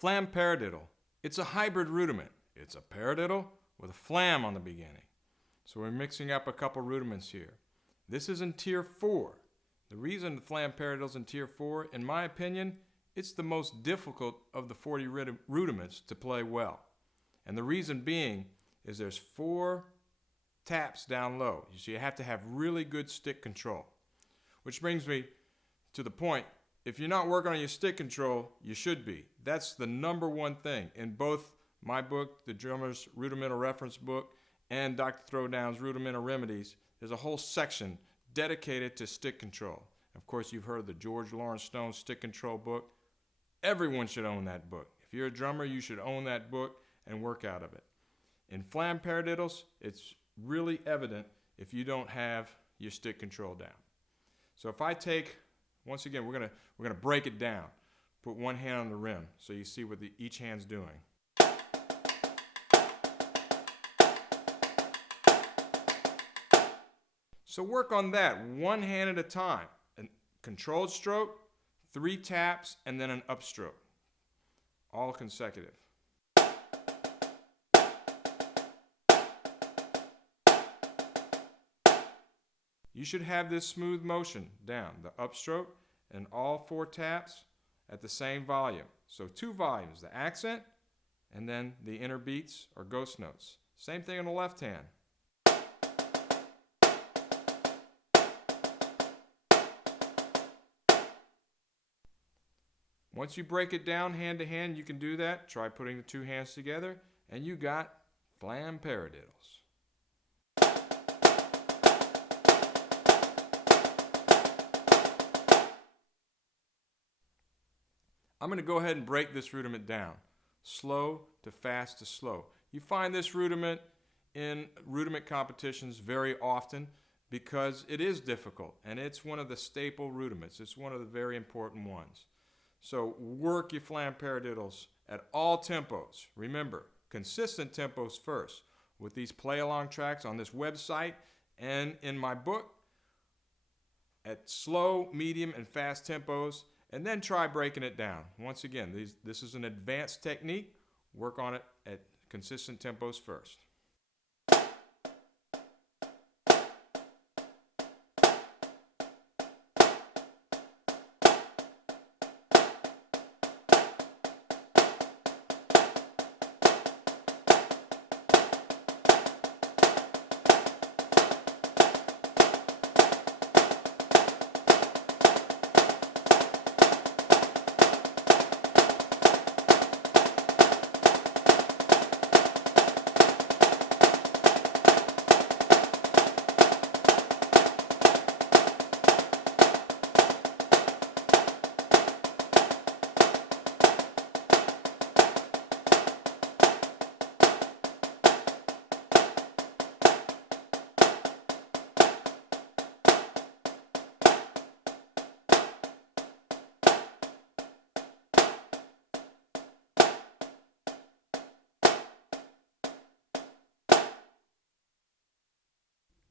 Flam Paradiddle. It's a hybrid rudiment. It's a paradiddle with a flam on the beginning. So we're mixing up a couple rudiments here. This is in tier 4. The reason the Flam Paradiddle is in tier 4, in my opinion, it's the most difficult of the 40 rudiments to play well. And the reason being is there's 4 taps down low. So you have to have really good stick control. Which brings me to the point, if you're not working on your stick control, you should be. That's the #1 thing. In both my book, The Drummer's Rudimental Reference Book, and Dr. Throwdown's Rudimental Remedies, there's a whole section dedicated to stick control. Of course, you've heard the George Lawrence Stone Stick Control book. Everyone should own that book. If you're a drummer, you should own that book and work out of it. In Flam Paradiddles, it's really evident if you don't have your stick control down. So if I take, once again, we're gonna break it down. Put one hand on the rim so you see what each hand's doing. So work on that one hand at a time. A controlled stroke, 3 taps, and then an upstroke. All consecutive. You should have this smooth motion down, the upstroke and all 4 taps at the same volume. So 2 volumes, the accent and then the inner beats or ghost notes. Same thing on the left hand. Once you break it down hand to hand, you can do that. Try putting the 2 hands together and you got Flam Paradiddles. I'm going to go ahead and break this rudiment down. Slow to fast to slow. You find this rudiment in rudiment competitions very often because it is difficult and it's one of the staple rudiments. It's one of the very important ones. So work your Flam Paradiddles at all tempos. Remember, consistent tempos first. With these play-along tracks on this website and in my book, at slow, medium, and fast tempos, and then try breaking it down. Once again, this is an advanced technique. Work on it at consistent tempos first.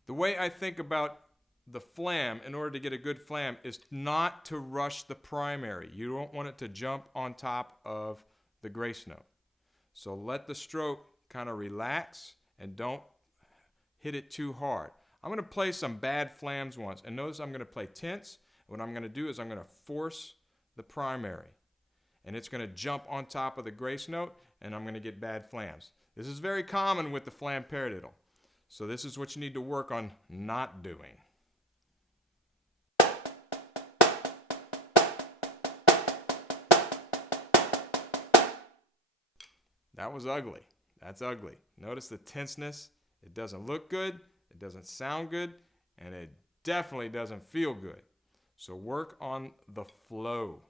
The way I think about the flam, in order to get a good flam, is not to rush the primary. You don't want it to jump on top of the grace note. So let the stroke kind of relax and don't hit it too hard. I'm going to play some bad flams once, and notice I'm going to play tense. What I'm going to do is I'm going to force the primary, and it's going to jump on top of the grace note, and I'm going to get bad flams. This is very common with the Flam Paradiddle. So this is what you need to work on not doing. That was ugly. That's ugly. Notice the tenseness. It doesn't look good, it doesn't sound good, and it definitely doesn't feel good. So work on the flow.